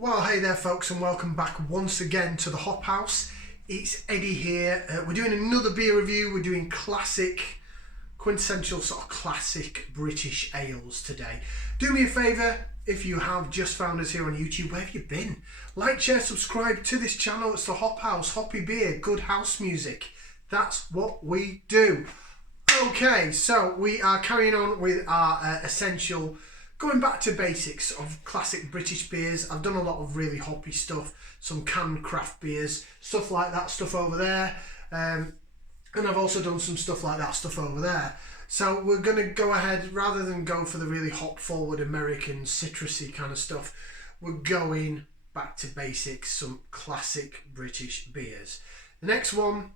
Well, hey there folks, and welcome back once again to the Hop House. It's Eddie here. We're doing another beer review. We're doing quintessential sort of classic British ales today. Do me a favour, if you have just found us here on YouTube, where have you been? Like, share, subscribe to this channel. It's the Hop House, hoppy beer, good house music. That's what we do. Okay, so we are carrying on with our essential, going back to basics of classic British beers. I've done a lot of really hoppy stuff, some canned craft beers, stuff like that stuff over there. And I've also done some stuff like that stuff over there. So we're going to go ahead, rather than go for the really hop forward American citrusy kind of stuff, we're going back to basics, some classic British beers. The next one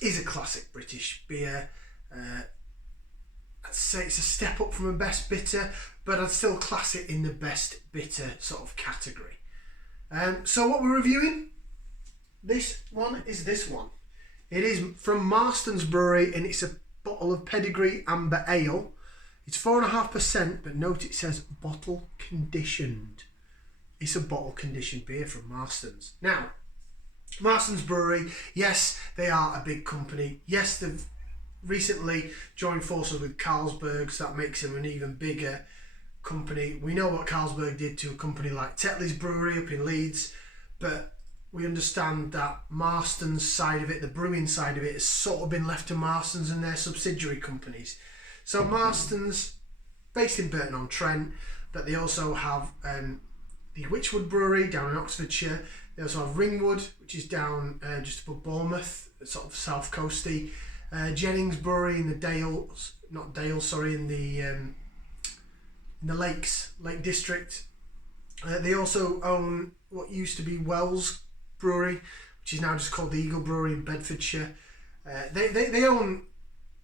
is a classic British beer. I'd say it's a step up from a best bitter, but I'd still class it in the best bitter sort of category. So what we're reviewing, this one is this one. It is from Marston's Brewery, and it's a bottle of Pedigree Amber Ale. It's 4.5%, but note it says bottle conditioned. It's a bottle conditioned beer from Marston's. Now, Marston's Brewery, yes, they are a big company. Yes, they've recently joined forces with Carlsberg, so that makes them an even bigger company. We know what Carlsberg did to a company like Tetley's Brewery up in Leeds, but we understand that Marston's side of it, the brewing side of it, has sort of been left to Marston's and their subsidiary companies. So Marston's, based in Burton-on-Trent, but they also have the Wychwood Brewery down in Oxfordshire. They also have Ringwood, which is down just above Bournemouth, sort of south coasty. Jennings Brewery in the in the Lake District. They also own what used to be Wells Brewery, which is now just called the Eagle Brewery in Bedfordshire. They own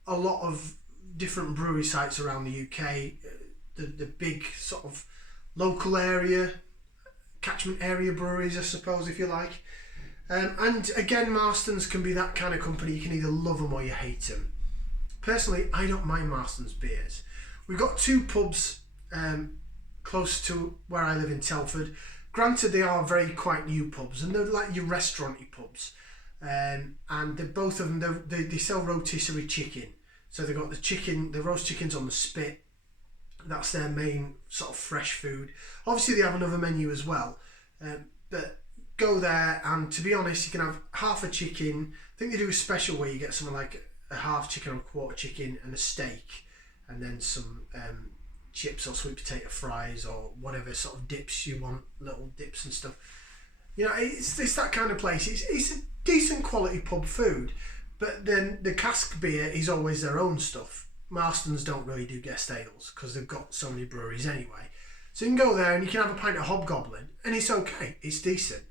a lot of different brewery sites around the UK. The big sort of local area, catchment area breweries, I suppose, if you like. And again, Marston's can be that kind of company. You can either love them or you hate them. Personally, I don't mind Marston's beers. We've got two pubs close to where I live in Telford. Granted, they are very quite new pubs, and they're like your restaurant-y pubs. And both of them, they sell rotisserie chicken. So they've got the roast chickens on the spit. That's their main sort of fresh food. Obviously, they have another menu as well, but go there, and to be honest, you can have half a chicken. I think they do a special where you get something like a half chicken or a quarter chicken and a steak, and then some chips or sweet potato fries or whatever sort of dips you want, little dips and stuff. You know, it's that kind of place. It's a decent quality pub food, but then the cask beer is always their own stuff. Marston's don't really do guest ales because they've got so many breweries anyway. So you can go there and you can have a pint of Hobgoblin, and it's okay, it's decent.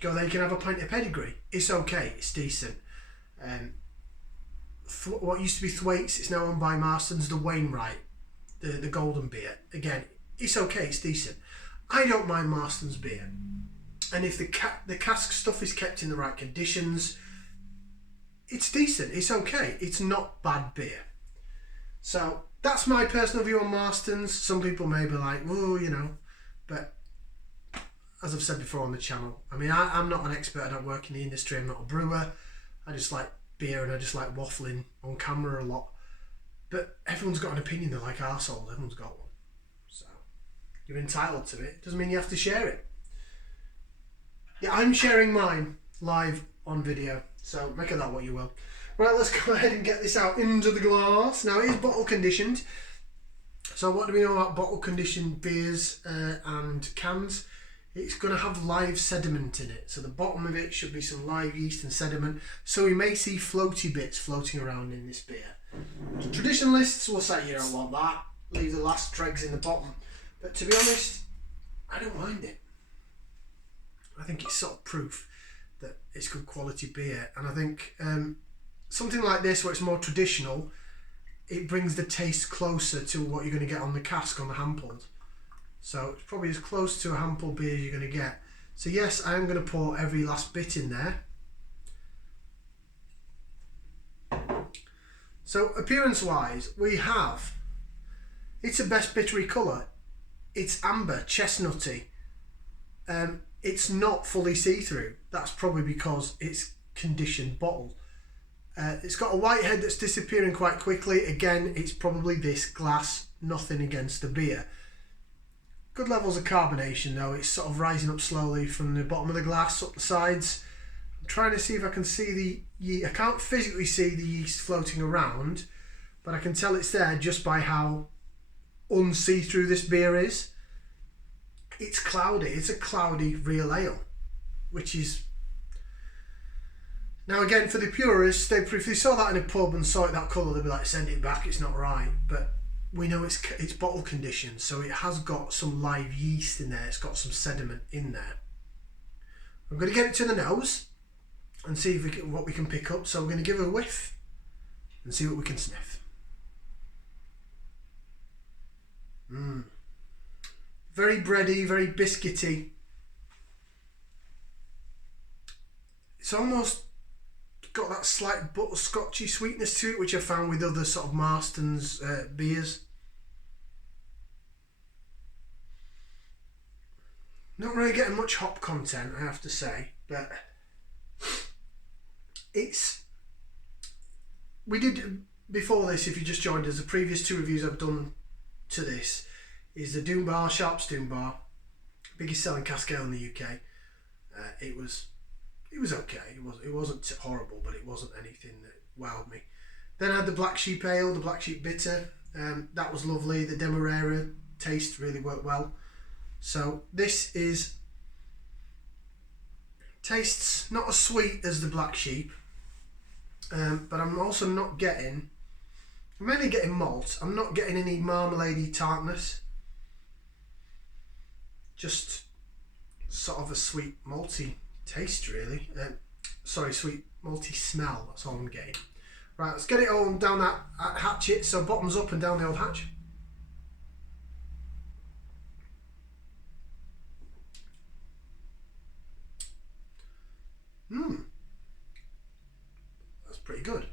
Go there, you can have a pint of Pedigree. It's okay, it's decent. What used to be Thwaites, it's now owned by Marston's. The Wainwright, the golden beer. Again, it's okay, it's decent. I don't mind Marston's beer. And if the cask stuff is kept in the right conditions, it's decent, it's okay. It's not bad beer. So that's my personal view on Marston's. Some people may be like, oh, you know, but as I've said before on the channel, I mean, I'm not an expert, I don't work in the industry, I'm not a brewer, I just like beer and I just like waffling on camera a lot. But everyone's got an opinion, they're like arseholes, everyone's got one. So, you're entitled to it, doesn't mean you have to share it. Yeah, I'm sharing mine live on video, so make of that what you will. Right, let's go ahead and get this out into the glass. Now, it is bottle conditioned. So what do we know about bottle conditioned beers and cans? It's going to have live sediment in it. So the bottom of it should be some live yeast and sediment. So we may see floaty bits floating around in this beer. Traditionalists will say you don't want that. Leave the last dregs in the bottom. But to be honest, I don't mind it. I think it's sort of proof that it's good quality beer. And I think something like this where it's more traditional, it brings the taste closer to what you're going to get on the cask, on the hand-pulled. So it's probably as close to a hand-pulled beer as you're going to get. So yes, I am going to pour every last bit in there. So appearance-wise, we have, it's a best bittery colour. It's amber, chestnutty. It's not fully see-through. That's probably because it's conditioned bottle. It's got a white head that's disappearing quite quickly. Again, it's probably this glass, nothing against the beer. Good levels of carbonation though. It's sort of rising up slowly from the bottom of the glass up the sides. I'm trying to see if I can see the yeast. I can't physically see the yeast floating around, but I can tell it's there just by how un-see-through this beer is. It's cloudy. It's a cloudy real ale, which is... Now again, for the purists, if they saw that in a pub and saw it that colour, they'd be like, send it back, it's not right. But we know it's bottle conditioned, so it has got some live yeast in there. It's got some sediment in there. I'm going to get it to the nose and see if what we can pick up. So we're going to give it a whiff and see what we can sniff. Very bready, very biscuity. It's almost got that slight butterscotchy sweetness to it, which I found with other sort of Marston's beers. Not really getting much hop content, I have to say, but we did before this, if you just joined us, the previous 2 reviews I've done to this is the Doombar, Sharps Doombar, biggest selling cask ale in the UK. It was okay. It wasn't horrible, but it wasn't anything that wowed me. Then I had the Black Sheep Ale, the Black Sheep Bitter. That was lovely. The Demerara taste really worked well. So this tastes not as sweet as the Black Sheep, but I'm also not getting... I'm mainly getting malt. I'm not getting any marmalade-y tartness. Just sort of a sweet malty taste, really. Sweet malty smell. That's all I'm getting. Right, let's get it all down that hatchet. So bottoms up and down the old hatch. That's pretty good.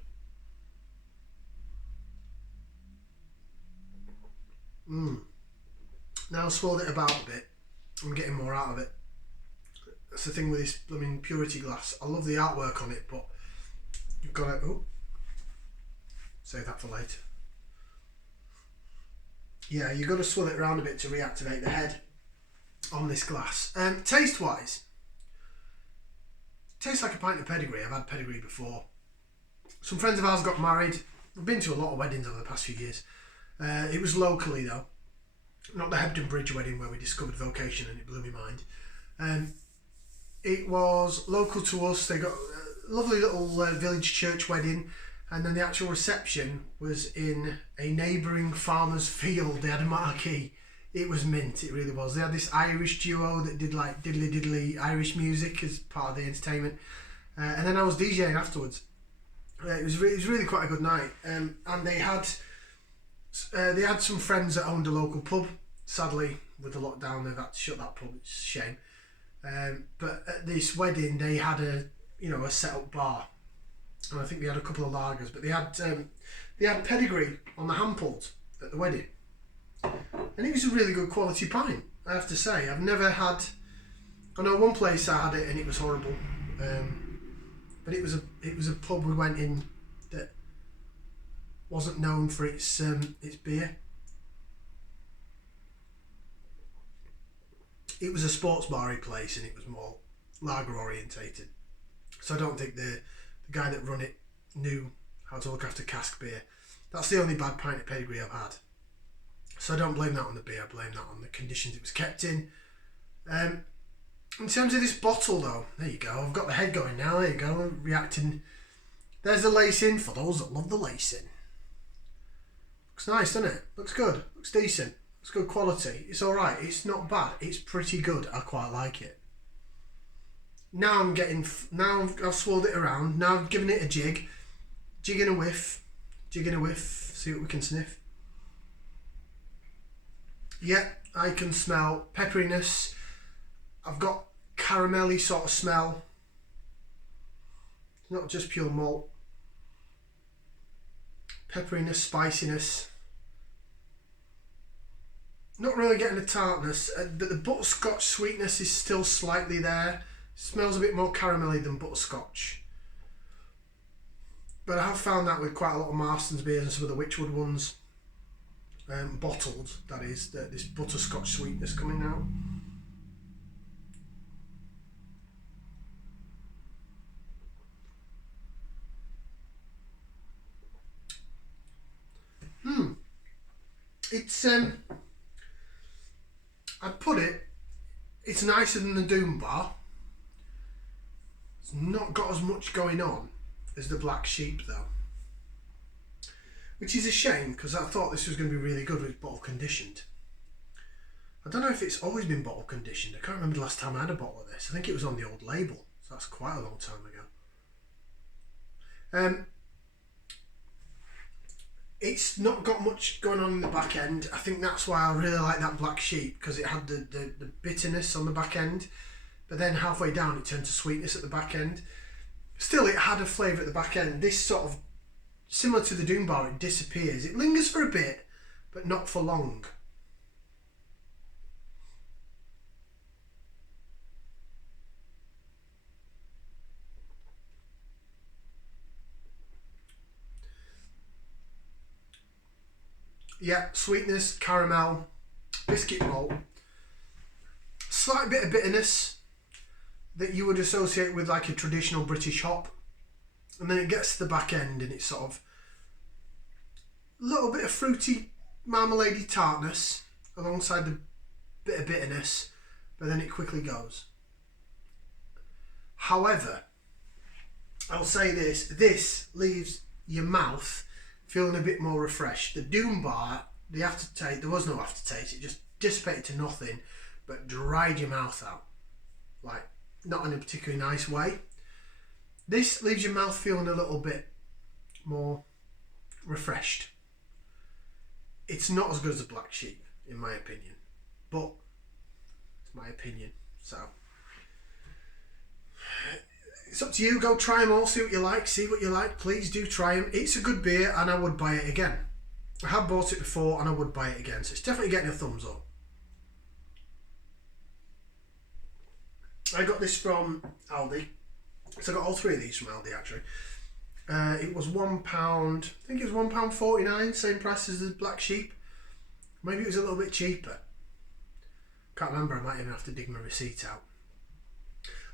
Now I've swirled it about a bit. I'm getting more out of it. That's the thing with this blooming purity glass. I love the artwork on it, but you've got to... Oh, save that for later. Yeah, you've got to swirl it around a bit to reactivate the head on this glass. Taste-wise, tastes like a pint of Pedigree. I've had Pedigree before. Some friends of ours got married. I've been to a lot of weddings over the past few years. It was locally though, not the Hebden Bridge wedding where we discovered vocation and it blew my mind. It was local to us. They got a lovely little village church wedding, and then the actual reception was in a neighbouring farmer's field. They had a marquee. It was mint, it really was. They had this Irish duo that did like diddly diddly Irish music as part of the entertainment, and then I was DJing afterwards. It was really quite a good night, and they had some friends that owned a local pub. Sadly, with the lockdown, they've had to shut that pub. It's a shame. But at this wedding, they had a set up bar, and I think they had a couple of lagers. But they had Pedigree on the handpult at the wedding, and it was a really good quality pint. I have to say, I've never had. I know one place I had it and it was horrible, but it was a pub we went in that wasn't known for its beer. It was a sports bar-y place and it was more lager orientated. So I don't think the guy that run it knew how to look after cask beer. That's the only bad pint of Pedigree I've had. So I don't blame that on the beer, I blame that on the conditions it was kept in. In terms of this bottle though, there you go, I've got the head going now, there you go, I'm reacting. There's the lacing, for those that love the lacing. Looks nice, doesn't it? Looks good, looks decent. It's good quality. It's alright. It's not bad. It's pretty good. I quite like it. Now I've swirled it around. Now I've given it a jig. Jig and a whiff. Jig and a whiff. See what we can sniff. Yeah, I can smell pepperiness. I've got caramelly sort of smell. It's not just pure malt. Pepperiness, spiciness. Not really getting a tartness, but the butterscotch sweetness is still slightly there. Smells a bit more caramelly than butterscotch. But I have found that with quite a lot of Marston's beers and some of the Witchwood ones, bottled, that is, this butterscotch sweetness coming out. It's I'd put it, it's nicer than the Doom Bar. It's not got as much going on as the Black Sheep though, which is a shame because I thought this was going to be really good with bottle conditioned. I don't know if it's always been bottle conditioned. I can't remember the last time I had a bottle of this. I think it was on the old label, so that's quite a long time ago. It's not got much going on in the back end. I think that's why I really like that Black Sheep, because it had the bitterness on the back end, but then halfway down it turned to sweetness at the back end. Still, it had a flavour at the back end. This sort of, similar to the Doom Bar, it disappears. It lingers for a bit, but not for long. Yeah, sweetness, caramel, biscuit malt, slight bit of bitterness that you would associate with like a traditional British hop, and then it gets to the back end and it's sort of a little bit of fruity, marmaladey tartness alongside the bit of bitterness, but then it quickly goes. However, I'll say this leaves your mouth feeling a bit more refreshed. The Doom Bar, the aftertaste, there was no aftertaste, it just dissipated to nothing, but dried your mouth out. Like, not in a particularly nice way. This leaves your mouth feeling a little bit more refreshed. It's not as good as the Black Sheep, in my opinion, but it's my opinion, so it's up to you. Go try them all, see what you like, please do try them. It's a good beer and I would buy it again. I have bought it before and I would buy it again, so it's definitely getting a thumbs up. I got this from Aldi, so I got all three of these from Aldi actually. It was £1, I think it was £1.49, same price as the Black Sheep. Maybe it was a little bit cheaper. Can't remember, I might even have to dig my receipt out.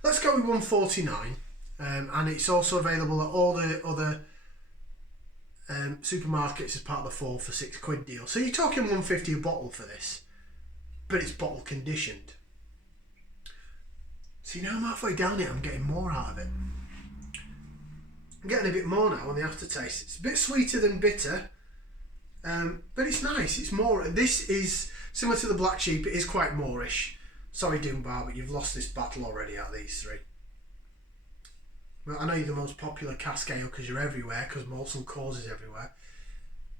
Let's go with £1.49, and it's also available at all the other supermarkets as part of the 4 for £6 deal. So you're talking £1.50 a bottle for this, but it's bottle conditioned. See, now I'm halfway down it, I'm getting more out of it. I'm getting a bit more now on the aftertaste. It's a bit sweeter than bitter, but it's nice. It's more. This is similar to the Black Sheep. It is quite moreish. Sorry, Doom Bar, but you've lost this battle already out of these three. Well, I know you're the most popular cask ale because you're everywhere, because Molson Coors is everywhere.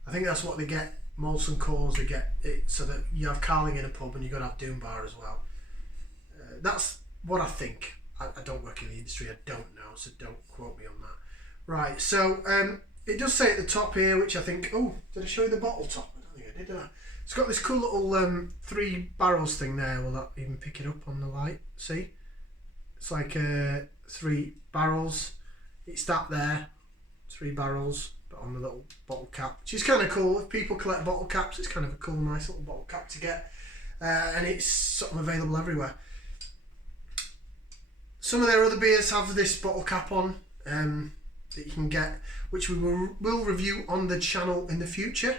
I think that's what they get. Molson Coors, they get it so that you have Carling in a pub and you've got to have Doom Bar as well. That's what I think. I don't work in the industry, I don't know, so don't quote me on that. Right, so it does say at the top here, which I think, oh, did I show you the bottle top? I don't think I did, did I? It's got this cool little 3 barrels thing there. Will that even pick it up on the light? See? It's like 3 barrels. It's that there, 3 barrels, but on the little bottle cap, which is kind of cool. If people collect bottle caps, it's kind of a cool, nice little bottle cap to get. And it's sort of available everywhere. Some of their other beers have this bottle cap on that you can get, which we will review on the channel in the future.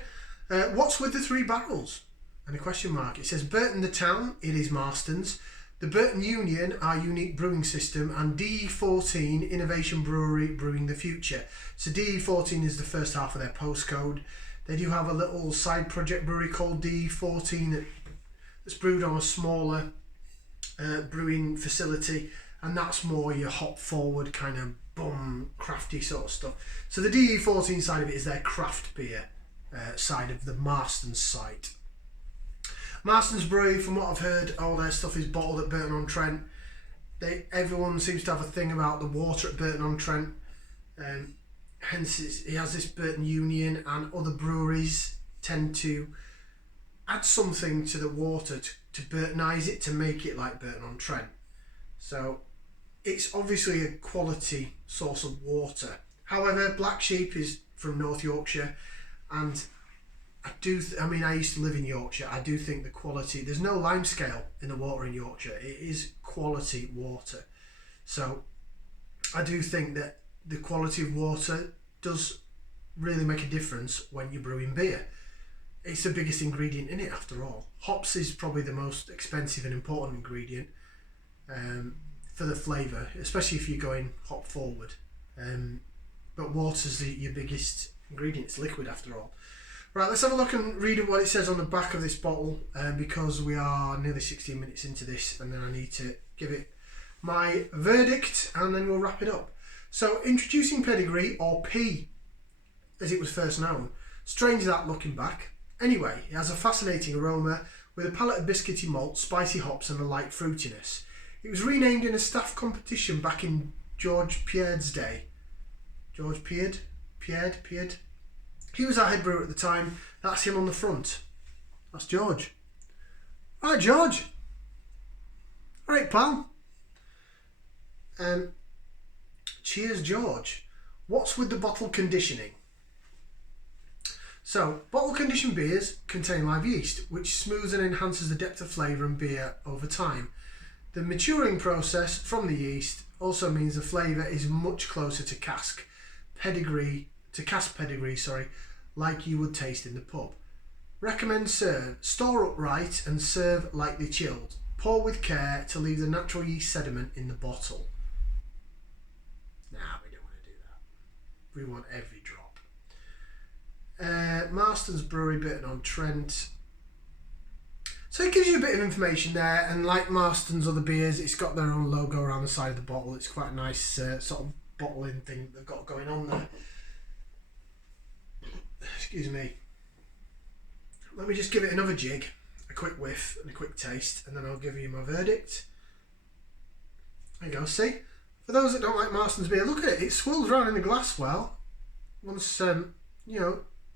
What's with the 3 barrels? And a question mark. It says Burton the Town, it is Marston's. The Burton Union, our unique brewing system, and DE14, Innovation Brewery, brewing the future. So DE14 is the first half of their postcode. They do have a little side project brewery called DE14 that's brewed on a smaller brewing facility, and that's more your hop forward kind of crafty sort of stuff. So the DE14 side of it is their craft beer side of the Marston's site. Marston's Brewery, from what I've heard, all their stuff is bottled at Burton-on-Trent. Everyone seems to have a thing about the water at Burton-on-Trent. Hence, he has this Burton Union, and other breweries tend to add something to the water to Burtonise it, to make it like Burton-on-Trent. So it's obviously a quality source of water. However, Black Sheep is from North Yorkshire, and I used to live in Yorkshire. I do think the quality, there's no lime scale in the water in Yorkshire. It is quality water. So I do think that the quality of water does really make a difference when you're brewing beer. It's the biggest ingredient in it after all. Hops is probably the most expensive and important ingredient for the flavour, especially if you're going hop forward. But water's your biggest ingredient. It's liquid after all. Right, let's have a look and read what it says on the back of this bottle, because we are nearly 16 minutes into this, and then I need to give it my verdict, and then we'll wrap it up. So, introducing Pedigree, or P as it was first known. Strange that looking back. Anyway, it has a fascinating aroma with a palate of biscuity malt, spicy hops and a light fruitiness. It was renamed in a staff competition back in George Pierd's day. George Pierd? Pierd? He was our head brewer at the time. That's him on the front. That's George. Alright, George. Alright, pal. Cheers, George. What's with the bottle conditioning? So, bottle conditioned beers contain live yeast, which smooths and enhances the depth of flavour in beer over time. The maturing process from the yeast also means the flavour is much closer to cask pedigree, like you would taste in the pub. Recommend serve. Store upright and serve lightly chilled. Pour with care to leave the natural yeast sediment in the bottle. Nah, we don't want to do that. We want every drop. Marston's Brewery, Burton-on-Trent. So it gives you a bit of information there, and like Marston's other beers, it's got their own logo around the side of the bottle. It's quite a nice sort of bottling thing they've got going on there. Excuse me. Let me just give it another jig, a quick whiff and a quick taste, and then I'll give you my verdict. There you go, see? For those that don't like Marston's beer, look at it. It swirls around in the glass well. Once,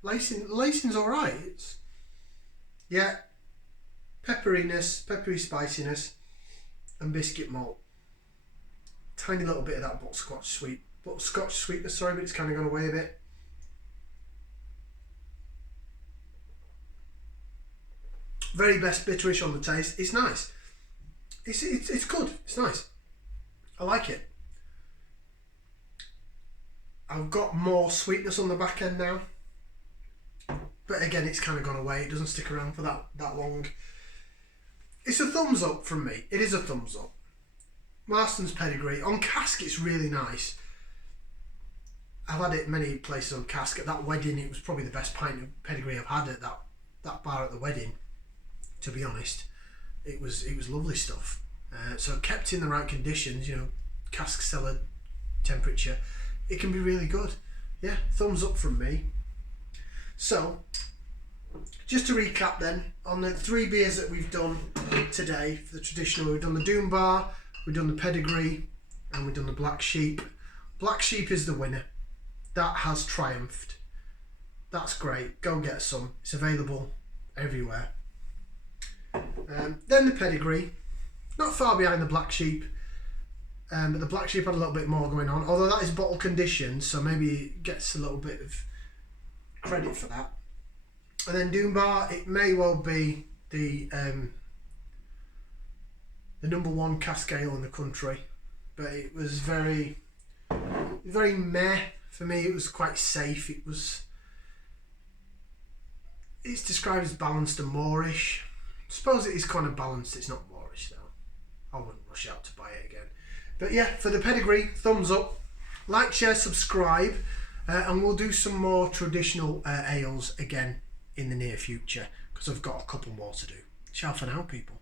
lacing's alright. Pepperiness, peppery spiciness, and biscuit malt. Tiny little bit of that butterscotch sweetness, but it's kind of gone away a bit. Very best bitterish on the taste. It's nice. It's good. It's nice. I like it. I've got more sweetness on the back end now, but again, it's kind of gone away. It doesn't stick around for that long. It's a thumbs up from me. It is a thumbs up. Marston's Pedigree on cask, it's really nice. I've had it many places on cask. At that wedding, it was probably the best pint of Pedigree I've had at that bar at the wedding. To be honest, it was lovely stuff. So kept in the right conditions, cask cellar temperature, it can be really good. Yeah, thumbs up from me. So, just to recap then, on the 3 beers that we've done today for the traditional, we've done the Doom Bar, we've done the Pedigree, and we've done the Black Sheep. Black Sheep is the winner. That has triumphed. That's great. Go get some. It's available everywhere. Then the Pedigree, not far behind the Black Sheep, but the Black Sheep had a little bit more going on, although that is bottle conditioned, so maybe it gets a little bit of credit for that. And then Doom Bar, it may well be the number 1 cask ale in the country, but it was very meh for me. It was quite safe. It's described as balanced and moreish. I suppose it is kind of balanced. It's not moreish though. I wouldn't rush out to buy it again. But yeah, for the Pedigree, thumbs up. Like, share, subscribe, and we'll do some more traditional ales again in the near future, because I've got a couple more to do. Ciao for now, people.